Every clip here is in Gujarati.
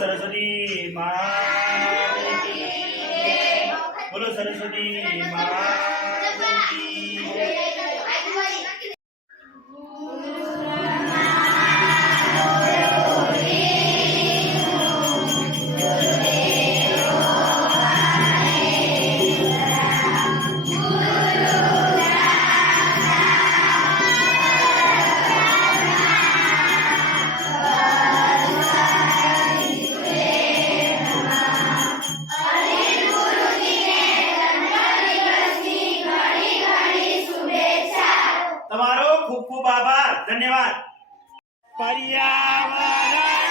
સરસ્વતી મા. બોલો સરસ્વતી મા. જય. ધન્યવાદ. પર્યાવરણનું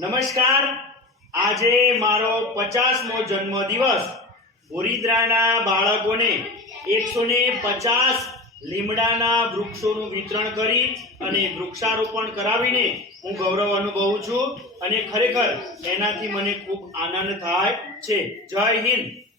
નમસ્કાર. આજે મારો પચાસમો જન્મદિવસ. બોરિદ્રાના બાળકોને એકસો ને પચાસ લીમડાના વૃક્ષોનું વિતરણ કરી અને વૃક્ષારોપણ કરાવીને હું ગૌરવ અનુભવું છું. અને ખરેખર એનાથી મને ખૂબ આનંદ થાય છે. જય હિન્દ.